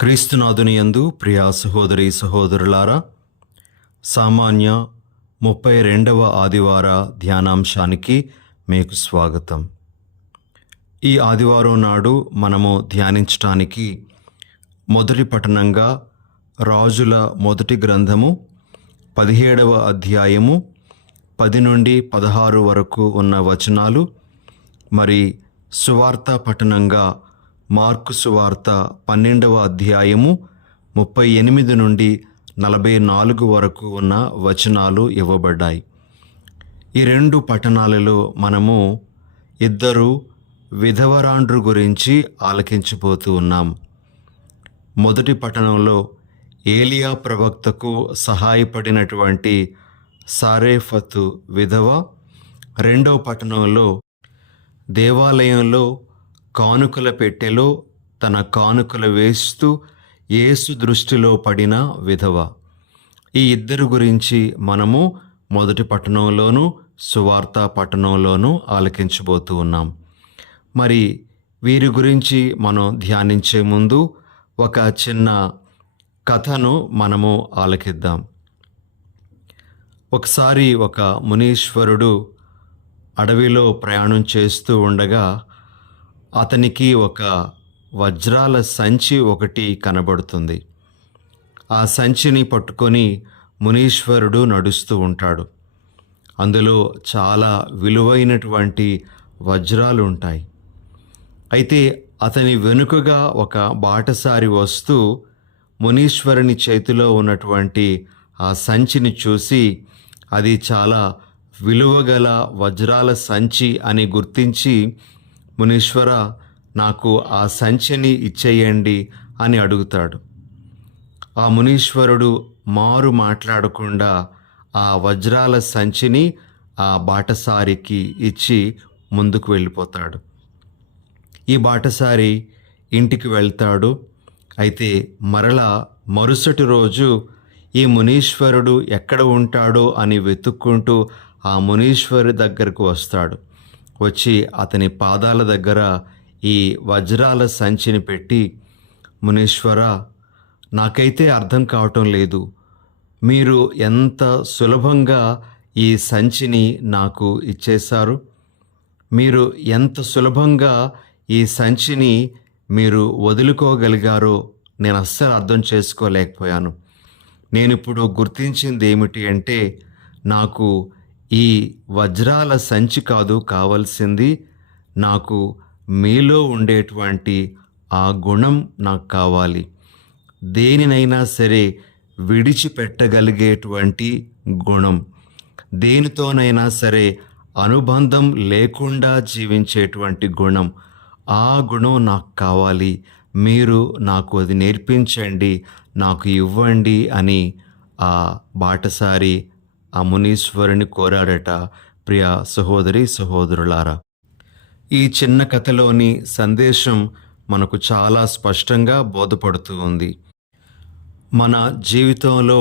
క్రీస్తునాథుని యందు ప్రియా సహోదరి సహోదరులారా, సామాన్య 32వ ఆదివార ధ్యానాంశానికి మీకు స్వాగతం. ఈ ఆదివారం నాడు మనము ధ్యానించటానికి మొదటి పఠనంగా రాజుల మొదటి గ్రంథము 17వ అధ్యాయము 10 నుండి 16 వరకు ఉన్న వచనాలు, మరి సువార్త పఠనంగా మార్కు సువార్త 12వ అధ్యాయము 38 నుండి 44 వరకు ఉన్న వచనాలు ఇవ్వబడ్డాయి. ఈ రెండు పట్టణాలలో మనము ఇద్దరు విధవరాండ్రు గురించి ఆలకించబోతూ ఉన్నాం. మొదటి పట్టణంలో ఏలియా ప్రవక్తకు సహాయపడినటువంటి సారేఫతు విధవ, రెండవ పట్టణంలో దేవాలయంలో కానుకల పెట్టెలో తన కానుకలు వేస్తూ యేసు దృష్టిలో పడిన విధవ. ఈ ఇద్దరు గురించి మనము మొదటి పట్టణంలోనూ సువార్త పట్టణంలోనూ ఆలకించబోతూ ఉన్నాం. మరి వీరి గురించి మనం ధ్యానించే ముందు ఒక చిన్న కథను మనము ఆలకిద్దాం. ఒకసారి ఒక మునీశ్వరుడు అడవిలో ప్రయాణం చేస్తూ ఉండగా అతనికి ఒక వజ్రాల సంచి ఒకటి కనబడుతుంది. ఆ సంచిని పట్టుకొని మునీశ్వరుడు నడుస్తూ ఉంటాడు. అందులో చాలా విలువైనటువంటి వజ్రాలు ఉంటాయి. అయితే అతని వెనుకగా ఒక బాటసారి వస్తూ మునీశ్వరుని చేతిలో ఉన్నటువంటి ఆ సంచిని చూసి అది చాలా విలువగల వజ్రాల సంచి అని గుర్తించి, మునీశ్వర, నాకు ఆ సంచిని ఇచ్చేయండి అని అడుగుతాడు. ఆ మునీశ్వరుడు మారు మాట్లాడకుండా ఆ వజ్రాల సంచిని ఆ బాటసారికి ఇచ్చి ముందుకు వెళ్ళిపోతాడు. ఈ బాటసారి ఇంటికి వెళ్తాడు. అయితే మరలా మరుసటి రోజు ఈ మునీశ్వరుడు ఎక్కడ ఉంటాడో అని వెతుక్కుంటూ ఆ మునీశ్వరు దగ్గరకు వస్తాడు. వచ్చి అతని పాదాల దగ్గర ఈ వజ్రాల సంచిని పెట్టి, మునీశ్వర, నాకైతే అర్థం కావటం లేదు, మీరు ఎంత సులభంగా ఈ సంచిని నాకు ఇచ్చేశారు, మీరు ఎంత సులభంగా ఈ సంచిని మీరు వదులుకోగలిగారో నేను అస్సలు అర్థం చేసుకోలేకపోయాను. నేను ఇప్పుడు గుర్తించింది ఏమిటి అంటే, నాకు ఈ వజ్రాల సంచి కాదు కావాల్సింది, నాకు మీలో ఉండేటువంటి ఆ గుణం నాకు కావాలి. దేనినైనా సరే విడిచిపెట్టగలిగేటువంటి గుణం, దేనితోనైనా సరే అనుబంధం లేకుండా జీవించేటువంటి గుణం, ఆ గుణం నాకు కావాలి. మీరు నాకు అది నేర్పించండి, నాకు ఇవ్వండి అని ఆ బాటసారి ఆ మునీశ్వరుని కోరాడట. ప్రియ సహోదరి సహోదరులారా, ఈ చిన్న కథలోని సందేశం మనకు చాలా స్పష్టంగా బోధపడుతూ ఉంది. మన జీవితంలో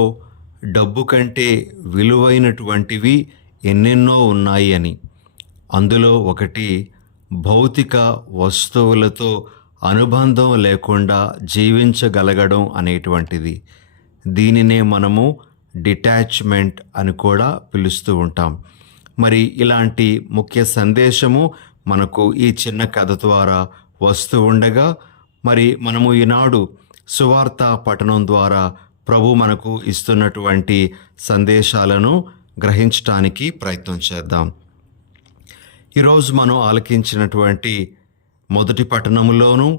డబ్బు కంటే విలువైనటువంటివి ఎన్నెన్నో ఉన్నాయి అని. అందులో ఒకటి భౌతిక వస్తువులతో అనుబంధం లేకుండా జీవించగలగడం అనేటువంటిది. దీనినే మనము డిటాచ్మెంట్ అని కూడా పిలుస్తూ ఉంటాం. మరి ఇలాంటి ముఖ్య సందేశము మనకు ఈ చిన్న కథ ద్వారా వస్తూ ఉండగా, మరి మనము ఈనాడు సువార్త పఠనం ద్వారా ప్రభు మనకు ఇస్తున్నటువంటి సందేశాలను గ్రహించటానికి ప్రయత్నం చేద్దాం. ఈరోజు మనం ఆలకించినటువంటి మొదటి పట్టణంలోనూ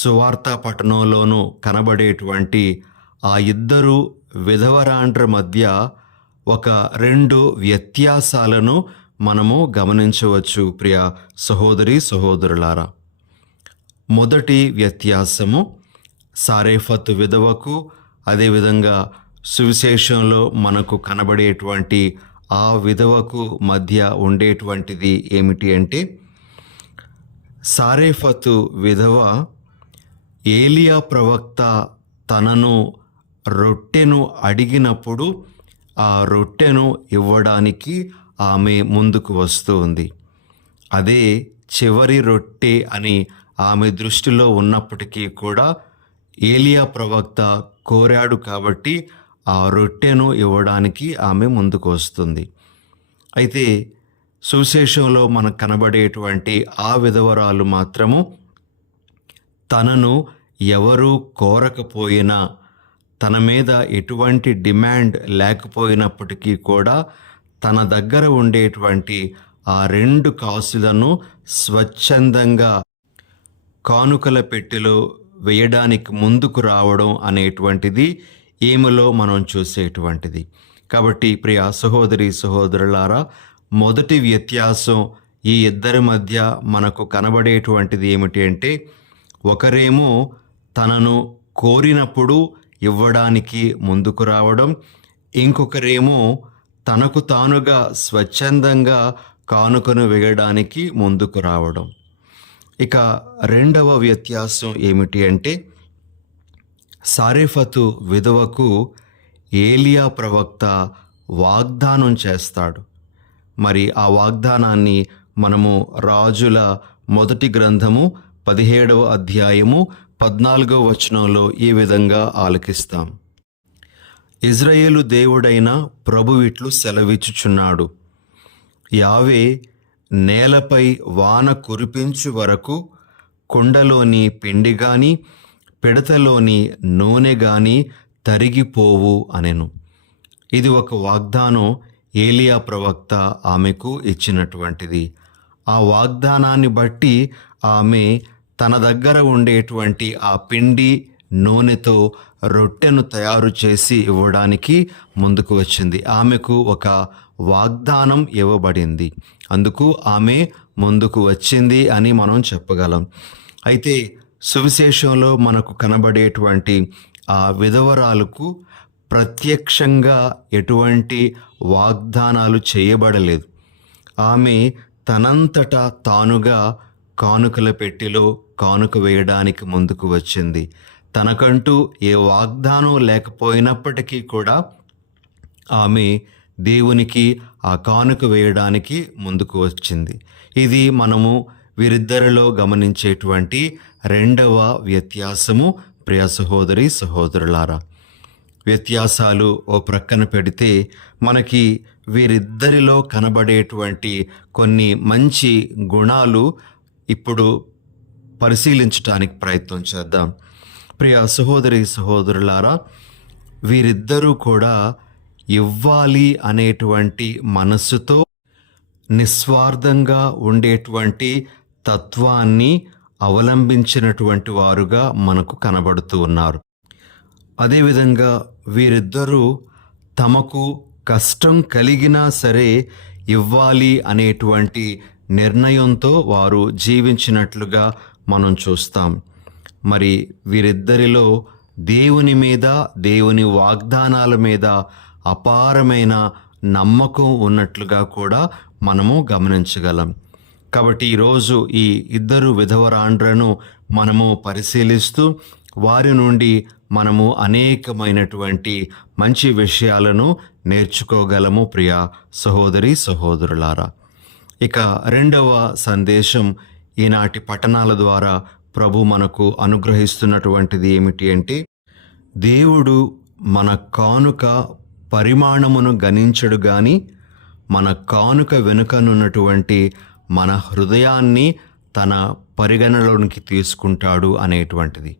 సువార్త పట్టణంలోనూ కనబడేటువంటి ఆ ఇద్దరు విధవరాండ్ర మధ్య ఒక రెండు వ్యత్యాసాలను మనము గమనించవచ్చు. ప్రియ సహోదరి సహోదరులారా, మొదటి వ్యత్యాసము సారేఫతు విధవకు, అదేవిధంగా సువిశేషంలో మనకు కనబడేటువంటి ఆ విధవకు మధ్య ఉండేటువంటిది ఏమిటి అంటే, సారేఫతు విధవ ఏలియా ప్రవక్త తనను రొట్టెను అడిగినప్పుడు ఆ రొట్టెను ఇవ్వడానికి ఆమె ముందుకు వస్తూ ఉంది. అదే చివరి రొట్టె అని ఆమె దృష్టిలో ఉన్నప్పటికీ కూడా ఏలియా ప్రవక్త కోరాడు కాబట్టి ఆ రొట్టెను ఇవ్వడానికి ఆమె ముందుకు వస్తుంది. అయితే సువిశేషంలో మనకు కనబడేటువంటి ఆ విధవరాలు మాత్రము తనను ఎవరూ కోరకపోయినా, తన మీద ఎటువంటి డిమాండ్ లేకపోయినప్పటికీ కూడా తన దగ్గర ఉండేటువంటి ఆ 2 కాసులను స్వచ్ఛందంగా కానుకల పెట్టెలో వేయడానికి ముందుకు రావడం అనేటువంటిది ఈమెలో మనం చూసేటువంటిది. కాబట్టి ప్రియ సహోదరి సహోదరులారా, మొదటి వ్యత్యాసం ఈ ఇద్దరి మధ్య మనకు కనబడేటువంటిది ఏమిటి అంటే, ఒకరేమో తనను కోరినప్పుడు ఇవ్వడానికి ముందుకు రావడం, ఇంకొకరేమో తనకు తానుగా స్వచ్ఛందంగా కానుకను వేయడానికి ముందుకు రావడం. ఇక రెండవ వ్యత్యాసం ఏమిటి అంటే, సారెఫతు విధవకు ఏలియా ప్రవక్త వాగ్దానం చేస్తాడు. మరి ఆ వాగ్దానాన్ని మనము రాజుల మొదటి గ్రంథము 17వ అధ్యాయము 14వ వచనంలో ఈ విధంగా ఆలకిస్తాం. ఇజ్రాయేలు దేవుడైన ప్రభువు ఇట్లు సెలవిచ్చుచున్నాడు, యావే నేలపై వాన కురిపించు వరకు కుండలోని పిండి గాని పిడతలోని నూనె గాని తరిగిపోవు అనెను. ఇది ఒక వాగ్దానం ఏలియా ప్రవక్త ఆమెకు ఇచ్చినటువంటిది. ఆ వాగ్దానాన్ని బట్టి ఆమె తన దగ్గర ఉండేటువంటి ఆ పిండి నూనెతో రొట్టెను తయారు చేసి ఇవ్వడానికి ముందుకు వచ్చింది. ఆమెకు ఒక వాగ్దానం ఇవ్వబడింది, అందుకు ఆమె ముందుకు వచ్చింది అని మనం చెప్పగలం. అయితే సువిశేషంలో మనకు కనబడేటువంటి ఆ విధవరాలకు ప్రత్యక్షంగా ఎటువంటి వాగ్దానాలు చేయబడలేదు. ఆమె తనంతటా తానుగా కానుకల పెట్టెలో కానుక వేయడానికి ముందుకు వచ్చింది. తనకంటూ ఏ వాగ్దానం లేకపోయినప్పటికీ కూడా ఆమె దేవునికి ఆ కానుక వేయడానికి ముందుకు వచ్చింది. ఇది మనము వీరిద్దరిలో గమనించేటువంటి రెండవ వ్యత్యాసము. ప్రియ సహోదరి సహోదరులారా, వ్యత్యాసాలు ఓ ప్రక్కన పెడితే మనకి వీరిద్దరిలో కనబడేటువంటి కొన్ని మంచి గుణాలు ఇప్పుడు పరిశీలించడానికి ప్రయత్నం చేద్దాం. ప్రియ సహోదరి సహోదరులారా, వీరిద్దరూ కూడా ఇవ్వాలి అనేటువంటి మనస్సుతో నిస్వార్థంగా ఉండేటువంటి తత్వాన్ని అవలంబించినటువంటి వారుగా మనకు కనబడుతూ ఉన్నారు. అదేవిధంగా వీరిద్దరూ తమకు కష్టం కలిగినా సరే ఇవ్వాలి అనేటువంటి నిర్ణయంతో వారు జీవించినట్లుగా మనం చూస్తాం. మరి వీరిద్దరిలో దేవుని మీద, దేవుని వాగ్దానాల మీద అపారమైన నమ్మకం ఉన్నట్లుగా కూడా మనము గమనించగలం. కాబట్టి ఈరోజు ఈ ఇద్దరు విధవరాండ్రను మనము పరిశీలిస్తూ వారి నుండి మనము అనేకమైనటువంటి మంచి విషయాలను నేర్చుకోగలము. ప్రియ సహోదరి సహోదరులారా, ఇక రెండవ సందేశం ఈనాటి పఠనాల ద్వారా ప్రభు మనకు అనుగ్రహిస్తున్నటువంటిది ఏమిటి అంటే, దేవుడు మన కానుక పరిమాణమును గణించడు గాని మన కానుక వెనుకనున్నటువంటి మన హృదయాన్ని తన పరిగణలోనికి తీసుకుంటాడు అనేటువంటిది.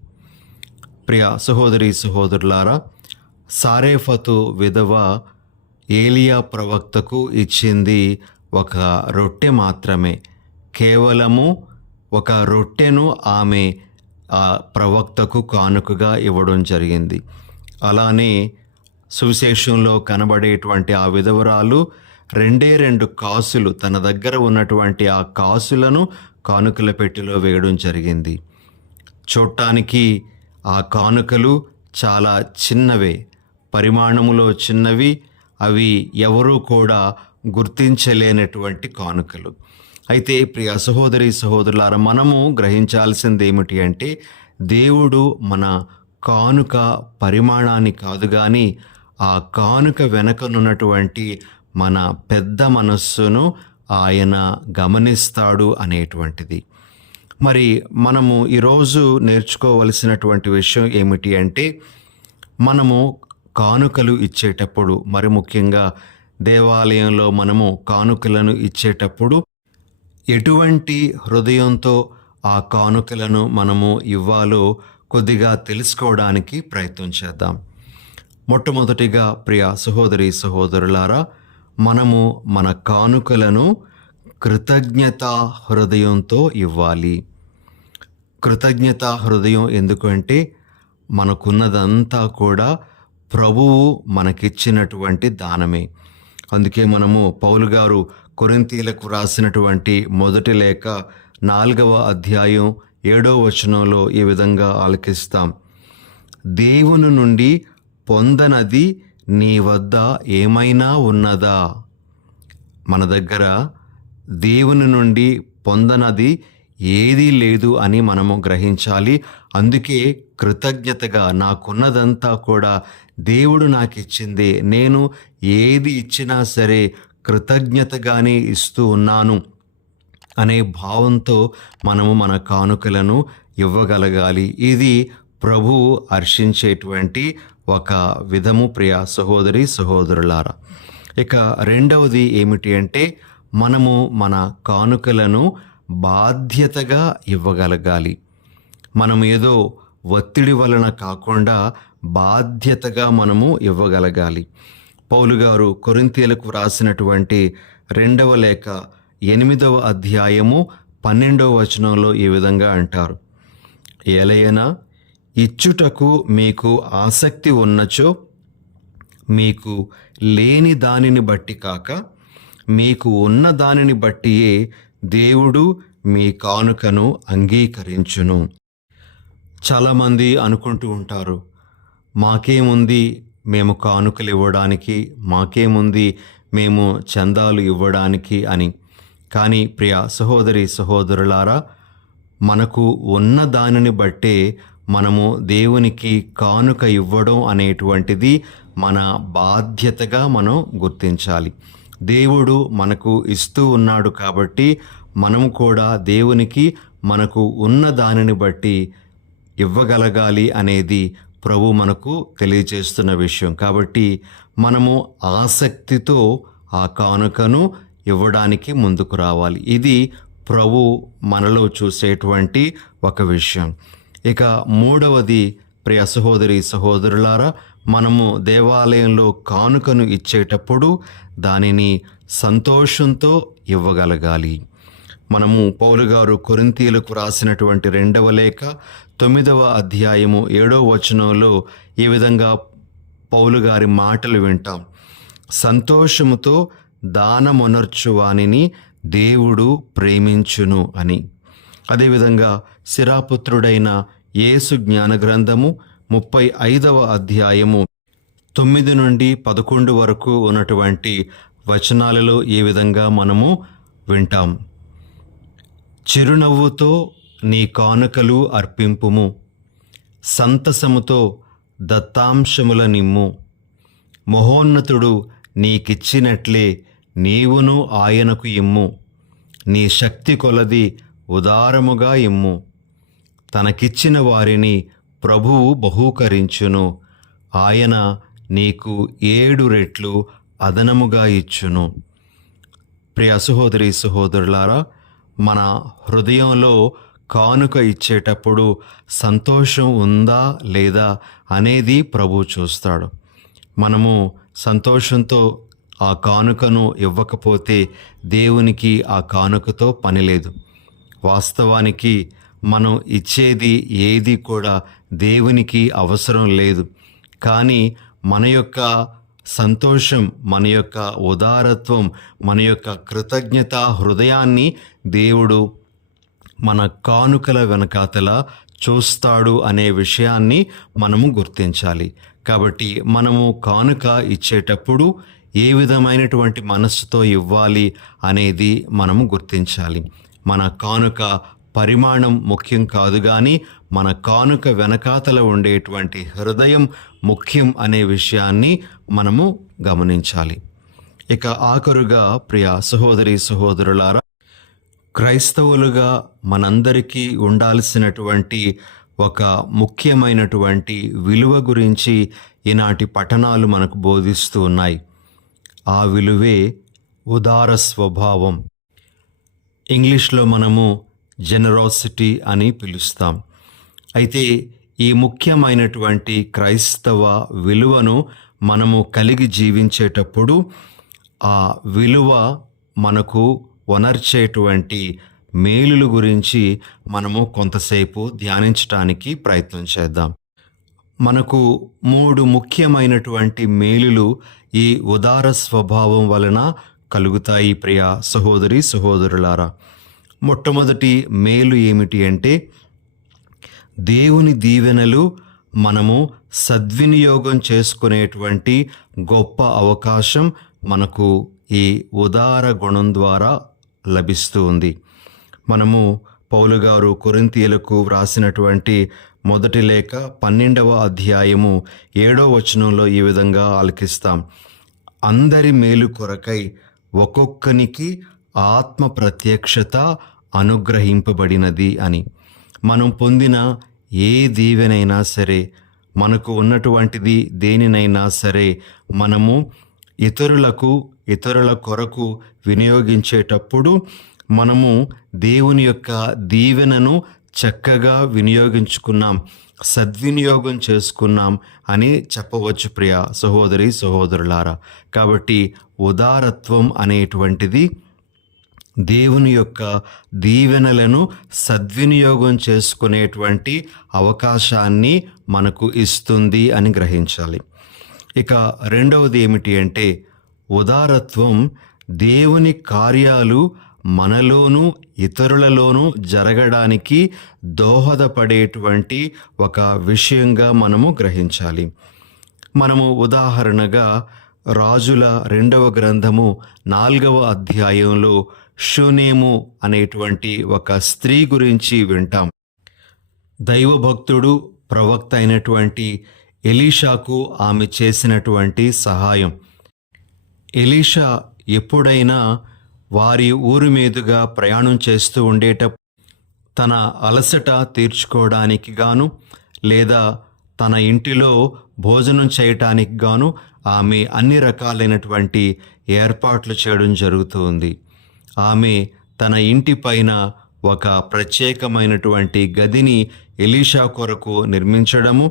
ప్రియ సహోదరి సహోదరులారా, సారెఫతు విధవ ఏలియా ప్రవక్తకు ఇచ్చింది ఒక రొట్టె మాత్రమే. కేవలము ఒక రొట్టెను ఆమె ఆ ప్రవక్తకు కానుకగా ఇవ్వడం జరిగింది. అలానే సువిశేషంలో కనబడేటువంటి ఆ విధవరాలు 2 కాసులు, తన దగ్గర ఉన్నటువంటి ఆ కాసులను కానుకల పెట్టెలో వేయడం జరిగింది. చూడటానికి ఆ కానుకలు చాలా చిన్నవే, పరిమాణములో చిన్నవి, అవి ఎవరూ కూడా గుర్తించలేనటువంటి కానుకలు. అయితే ప్రియ సహోదరి సహోదరులారా, మనము గ్రహించాల్సింది ఏమిటి అంటే, దేవుడు మన కానుక పరిమాణాన్ని కాదు కానీ ఆ కానుక వెనకనున్నటువంటి మన పెద్ద మనస్సును ఆయన గమనిస్తాడు అనేటువంటిది. మరి మనము ఈరోజు నేర్చుకోవలసినటువంటి విషయం ఏమిటి అంటే, మనము కానుకలు ఇచ్చేటప్పుడు, మరి ముఖ్యంగా దేవాలయంలో మనము కానుకలను ఇచ్చేటప్పుడు ఎటువంటి హృదయంతో ఆ కానుకలను మనము ఇవ్వాలో కొద్దిగా తెలుసుకోవడానికి ప్రయత్నం చేద్దాం. మొట్టమొదటిగా ప్రియ సహోదరి సహోదరులారా, మనము మన కానుకలను కృతజ్ఞతా హృదయంతో ఇవ్వాలి. కృతజ్ఞతా హృదయం ఎందుకంటే మనకున్నదంతా కూడా ప్రభువు మనకిచ్చినటువంటి దానమే. అందుకే మనము పౌలు గారు కొరింథీయులకు రాసినటువంటి మొదటి లేఖ 4వ అధ్యాయం 7వ వచనంలో ఈ విధంగా ఆలకిస్తాం. దేవుని నుండి పొందనది నీ వద్ద ఏమైనా ఉన్నదా? మన దగ్గర దేవుని నుండి పొందనది ఏదీ లేదు అని మనము గ్రహించాలి. అందుకే కృతజ్ఞతగా నాకున్నదంతా కూడా దేవుడు నాకు ఇచ్చింది, నేను ఏది ఇచ్చినా సరే కృతజ్ఞతగానే ఇస్తూ ఉన్నాను అనే భావంతో మనము మన కానుకలను ఇవ్వగలగాలి. ఇది ప్రభువు హర్షించేటువంటి ఒక విధము ప్రియ సహోదరి సహోదరులారా. ఇక రెండవది ఏమిటి అంటే, మనము మన కానుకలను బాధ్యతగా ఇవ్వగలగాలి. మనం ఏదో ఒత్తిడి వలన కాకుండా బాధ్యతగా మనము ఇవ్వగలగాలి. పౌలు గారు కొరింథీయులకు రాసినటువంటి 2వ లేఖ 8వ అధ్యాయము 12వ వచనంలో ఈ విధంగా అంటారు, ఏలయనా ఇచ్చుటకు మీకు ఆసక్తి ఉన్నచో మీకు లేని దానిని బట్టి కాక మీకు ఉన్న దానిని బట్టియే దేవుడు మీ కానుకను అంగీకరించును. చాలామంది అనుకుంటూ ఉంటారు, మాకేముంది మేము కానుకలు ఇవ్వడానికి, మాకేముంది మేము చందాలు ఇవ్వడానికి అని. కానీ ప్రియ సహోదరి సహోదరులారా, మనకు ఉన్న దానిని బట్టే మనము దేవునికి కానుక ఇవ్వడం అనేటువంటిది మన బాధ్యతగా మనం గుర్తించాలి. దేవుడు మనకు ఇస్తూ ఉన్నాడు కాబట్టి మనము కూడా దేవునికి మనకు ఉన్న దానిని బట్టి ఇవ్వగలగాలి అనేది ప్రభు మనకు తెలియజేస్తున్న విషయం. కాబట్టి మనము ఆసక్తితో ఆ కానుకను ఇవ్వడానికి ముందుకు రావాలి. ఇది ప్రభు మనలో చూసేటువంటి ఒక విషయం. ఇక మూడవది ప్రియ సహోదరి సహోదరులారా, మనము దేవాలయంలో కానుకను ఇచ్చేటప్పుడు దానిని సంతోషంతో ఇవ్వగలగాలి. మనము పౌలు గారు కొరింథీయులకు రాసినటువంటి 2వ లేఖ 9వ అధ్యాయము 7వ వచనంలో ఈ విధంగా పౌలు గారి మాటలు వింటాం, సంతోషముతో దానమొనర్చువానిని దేవుడు ప్రేమించును అని. అదేవిధంగా శిరాపుత్రుడైన యేసు జ్ఞాన గ్రంథము 35వ అధ్యాయము 9 నుండి 11 వరకు ఉన్నటువంటి వచనాలలో ఈ విధంగా మనము వింటాం, చిరునవ్వుతో నీ కానుకలు అర్పింపుము, సంతసముతో దత్తాంశముల నిమ్ము, మహోన్నతుడు నీకిచ్చినట్లే నీవును ఆయనకు ఇమ్ము, నీ శక్తి కొలది ఉదారముగా ఇమ్ము, తనకిచ్చిన వారిని ప్రభువు బహూకరించును, ఆయన నీకు 7 రెట్లు అదనముగా ఇచ్చును. ప్రియ సహోదరి సహోదరులారా, మన హృదయంలో కానుక ఇచ్చేటప్పుడు సంతోషం ఉందా లేదా అనేది ప్రభు చూస్తాడు. మనము సంతోషంతో ఆ కానుకను ఇవ్వకపోతే దేవునికి ఆ కానుకతో పని లేదు. వాస్తవానికి మనం ఇచ్చేది ఏది కూడా దేవునికి అవసరం లేదు. కానీ మన యొక్క సంతోషం, మన యొక్క ఉదారత్వం, మన యొక్క కృతజ్ఞత హృదయాన్ని దేవుడు మన కానుకల వెనకాతల చూస్తాడు అనే విషయాన్ని మనము గుర్తించాలి. కాబట్టి మనము కానుక ఇచ్చేటప్పుడు ఏ విధమైనటువంటి మనస్సుతో ఇవ్వాలి అనేది మనము గుర్తించాలి. మన కానుక పరిమాణం ముఖ్యం కాదు, కానీ మన కానుక వెనకాతల ఉండేటువంటి హృదయం ముఖ్యం అనే విషయాన్ని మనము గమనించాలి. ఇక ఆఖరుగా ప్రియ సహోదరి సహోదరులారా, క్రైస్తవులుగా మనందరికీ ఉండాల్సినటువంటి ఒక ముఖ్యమైనటువంటి విలువ గురించి ఈనాటి పఠనాలు మనకు బోధిస్తూ ఉన్నాయి. ఆ విలువే ఉదార స్వభావం. ఇంగ్లీష్లో మనము జెనరాసిటీ అని పిలుస్తాం. అయితే ఈ ముఖ్యమైనటువంటి క్రైస్తవ విలువను మనము కలిగి జీవించేటప్పుడు ఆ విలువ మనకు వనర్చేటువంటి మేలుల గురించి మనము కొంతసేపు ధ్యానించడానికి ప్రయత్నం చేద్దాం. మనకు 3 ముఖ్యమైనటువంటి మేలులు ఈ ఉదార స్వభావం వలన కలుగుతాయి. ప్రియ సహోదరి సహోదరులారా, మొట్టమొదటి మేలు ఏమిటి అంటే దేవుని దీవెనలు మనము సద్వినియోగం చేసుకునేటువంటి గొప్ప అవకాశం మనకు ఈ ఉదార గుణం ద్వారా లభిస్తూ ఉంది. మనము పౌలు గారు కొరింథీయులకు వ్రాసినటువంటి మొదటి లేఖ 12వ అధ్యాయము 7వ వచనంలో ఈ విధంగా ఆలకిస్తాం. అందరి మేలు కొరకై ఒక్కొక్కనికి ఆత్మ ప్రత్యక్షత అనుగ్రహింపబడినది అని. మనం పొందిన ఏ దీవెనైనా సరే, మనకు ఉన్నటువంటిది దేనినైనా సరే, మనము ఇతరుల కొరకు వినియోగించేటప్పుడు మనము దేవుని యొక్క దీవెనను చక్కగా వినియోగించుకున్నాం, సద్వినియోగం చేసుకున్నాం అని చెప్పవచ్చు ప్రియ సహోదరి సహోదరులారా. కాబట్టి ఉదారత్వం అనేటువంటిది దేవుని యొక్క దీవెనలను సద్వినియోగం చేసుకునేటువంటి అవకాశాన్ని మనకు ఇస్తుంది అని గ్రహించాలి. ఇక రెండవది ఏమిటి అంటే ఉదారత్వం దేవుని కార్యాలు మనలోనూ ఇతరులలోనూ జరగడానికి దోహదపడేటువంటి ఒక విషయంగా మనము గ్రహించాలి. మనము ఉదాహరణగా రాజుల 2వ గ్రంథము 4వ అధ్యాయంలో షూనేము అనేటువంటి ఒక స్త్రీ గురించి వింటాం. దైవభక్తుడు ప్రవక్త అయినటువంటి ఎలీషాకు ఆమె చేసినటువంటి సహాయం. ఎలీషా ఎప్పుడైనా వారి ఊరి మీదుగా ప్రయాణం చేస్తూ ఉండేటప్పుడు తన అలసట తీర్చుకోవడానికి గాను లేదా తన ఇంటిలో భోజనం చేయటానికి గాను ఆమె అన్ని రకాలైనటువంటి ఏర్పాట్లు చేయడం జరుగుతుంది. ఆమె తన ఇంటి పైన ఒక ప్రత్యేకమైనటువంటి గదిని ఎలీషా కొరకు నిర్మించడము,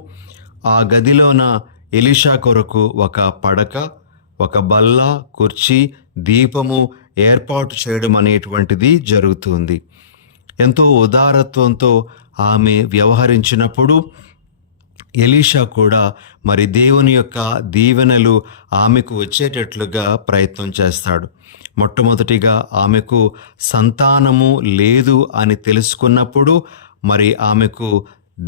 ఆ గదిలోన ఎలీషా కొరకు ఒక పడక, ఒక బల్ల, కుర్చీ, దీపము ఏర్పాటు చేయడం అనేటువంటిది జరుగుతుంది. ఎంతో ఉదారత్వంతో ఆమె వ్యవహరించినప్పుడు ఎలీషా కూడా మరి దేవుని యొక్క దీవెనలు ఆమెకు వచ్చేటట్లుగా ప్రయత్నం చేస్తాడు. మొట్టమొదటిగా ఆమెకు సంతానము లేదు అని తెలుసుకున్నప్పుడు మరి ఆమెకు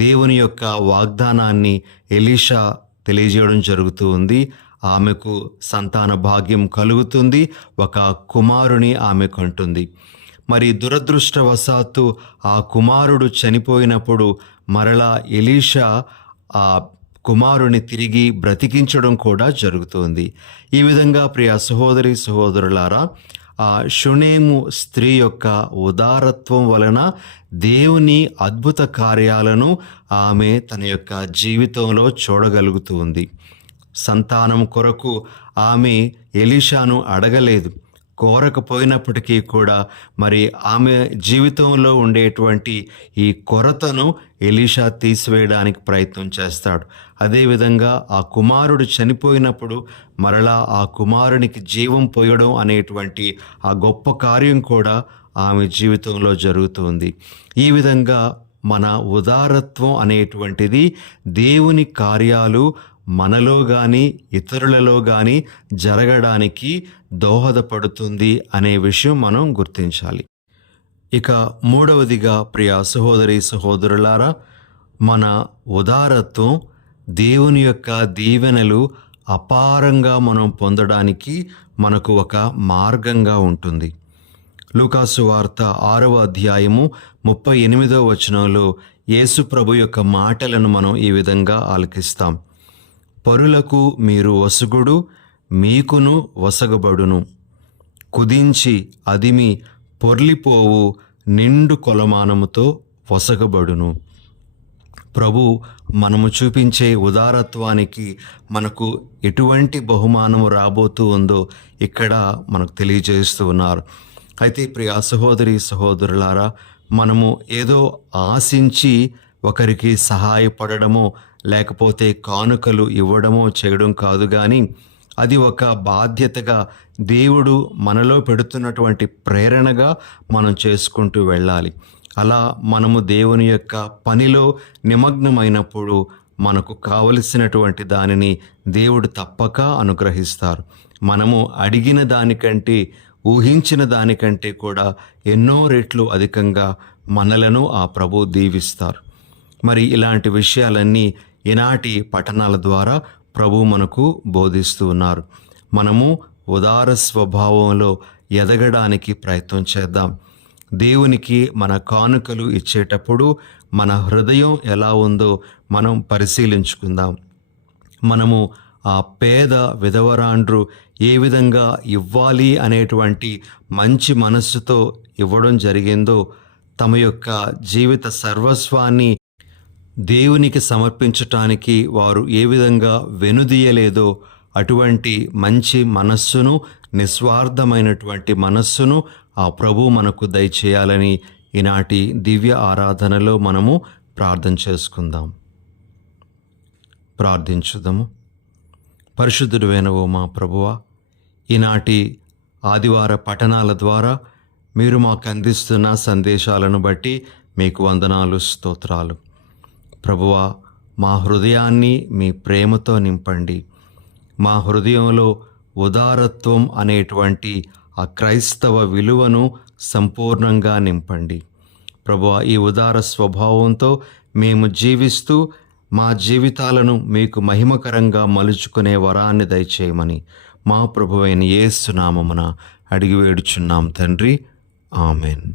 దేవుని యొక్క వాగ్దానాన్ని ఎలీషా తెలియజేయడం జరుగుతూ ఉంది. ఆమెకు సంతాన భాగ్యం కలుగుతుంది, ఒక కుమారుని ఆమె కంటుంది. మరి దురదృష్టవశాత్తు ఆ కుమారుడు చనిపోయినప్పుడు మరలా ఎలీషా ఆ కుమారుని తిరిగి బ్రతికించడం కూడా జరుగుతుంది. ఈ విధంగా ప్రియ సహోదరి సహోదరులారా, ఆ షూనేము స్త్రీ యొక్క ఉదారత్వం వలన దేవుని అద్భుత కార్యాలను ఆమె తన యొక్క జీవితంలో చూడగలుగుతుంది. సంతానం కొరకు ఆమె ఎలీషాను అడగలేదు, కోరకపోయినప్పటికీ కూడా మరి ఆమె జీవితంలో ఉండేటువంటి ఈ కొరతను ఎలీషా తీసివేయడానికి ప్రయత్నం చేస్తాడు. అదేవిధంగా ఆ కుమారుడు చనిపోయినప్పుడు మరలా ఆ కుమారునికి జీవం పోయడం అనేటువంటి ఆ గొప్ప కార్యం కూడా ఆమె జీవితంలో జరుగుతుంది. ఈ విధంగా మన ఉదారత్వం అనేటువంటిది దేవుని కార్యాలు మనలో కానీ ఇతరులలో కానీ జరగడానికి దోహదపడుతుంది అనే విషయం మనం గుర్తించాలి. ఇక మూడవదిగా ప్రియ సహోదరి సహోదరులారా, మన ఉదారత్వం దేవుని యొక్క దీవెనలు అపారంగా మనం పొందడానికి మనకు ఒక మార్గంగా ఉంటుంది. లూకాసు వార్త 6వ అధ్యాయము 38వ వచనంలో యేసు ప్రభు యొక్క మాటలను మనం ఈ విధంగా ఆలకిస్తాం. పరులకు మీరు వసుగుడు, మీకును వసగబడును. కుదించి అదిమి పొర్లిపోవు నిండు కొలమానముతో వసగబడును. ప్రభు మనము చూపించే ఉదారత్వానికి మనకు ఎటువంటి బహుమానము రాబోతూ ఉందో ఇక్కడ మనకు తెలియజేస్తూ ఉన్నారు. అయితే ప్రియ సహోదరి సహోదరులారా, మనము ఏదో ఆశించి ఒకరికి సహాయపడడమో లేకపోతే కానుకలు ఇవ్వడమో చేయడం కాదు, కానీ అది ఒక బాధ్యతగా దేవుడు మనలో పెడుతున్నటువంటి ప్రేరణగా మనం చేసుకుంటూ వెళ్ళాలి. అలా మనము దేవుని యొక్క పనిలో నిమగ్నమైనప్పుడు మనకు కావలసినటువంటి దానిని దేవుడు తప్పక అనుగ్రహిస్తారు. మనము అడిగిన దానికంటే, ఊహించిన దానికంటే కూడా ఎన్నో రెట్లు అధికంగా మనలను ఆ ప్రభు దీవిస్తారు. మరి ఇలాంటి విషయాలన్నీ ఈనాటి పఠనాల ద్వారా ప్రభు మనకు బోధిస్తూ ఉన్నారు. మనము ఉదార స్వభావంలో ఎదగడానికి ప్రయత్నం చేద్దాం. దేవునికి మన కానుకలు ఇచ్చేటప్పుడు మన హృదయం ఎలా ఉందో మనం పరిశీలించుకుందాం. మనము ఆ పేద విధవరాండ్రు ఏ విధంగా ఇవ్వాలి అనేటువంటి మంచి మనస్సుతో ఇవ్వడం జరిగిందో, తమ యొక్క జీవిత సర్వస్వాన్ని దేవునికి సమర్పించటానికి వారు ఏ విధంగా వెనుదీయలేదో, అటువంటి మంచి మనస్సును, నిస్వార్థమైనటువంటి మనస్సును ఆ ప్రభు మనకు దయచేయాలని ఈనాటి దివ్య ఆరాధనలో మనము ప్రార్థన చేసుకుందాం. ప్రార్థించుదాము. పరిశుద్ధుడైన ఓ మా ప్రభువా, ఈనాటి ఆదివార పఠనాల ద్వారా మీరు మాకు అందిస్తున్న సందేశాలను బట్టి మీకు వందనాలు, స్తోత్రాలు. ప్రభువా, మా హృదయాన్ని మీ ప్రేమతో నింపండి. మా హృదయంలో ఉదారత్వం అనేటువంటి ఆ క్రైస్తవ విలువను సంపూర్ణంగా నింపండి. ప్రభువా, ఈ ఉదార స్వభావంతో మేము జీవిస్తూ మా జీవితాలను మీకు మహిమకరంగా మలుచుకునే వరాన్ని దయచేయమని మా ప్రభువైన యేసు నామమున అడిగి వేడుచున్నాం తండ్రి. ఆమెన్.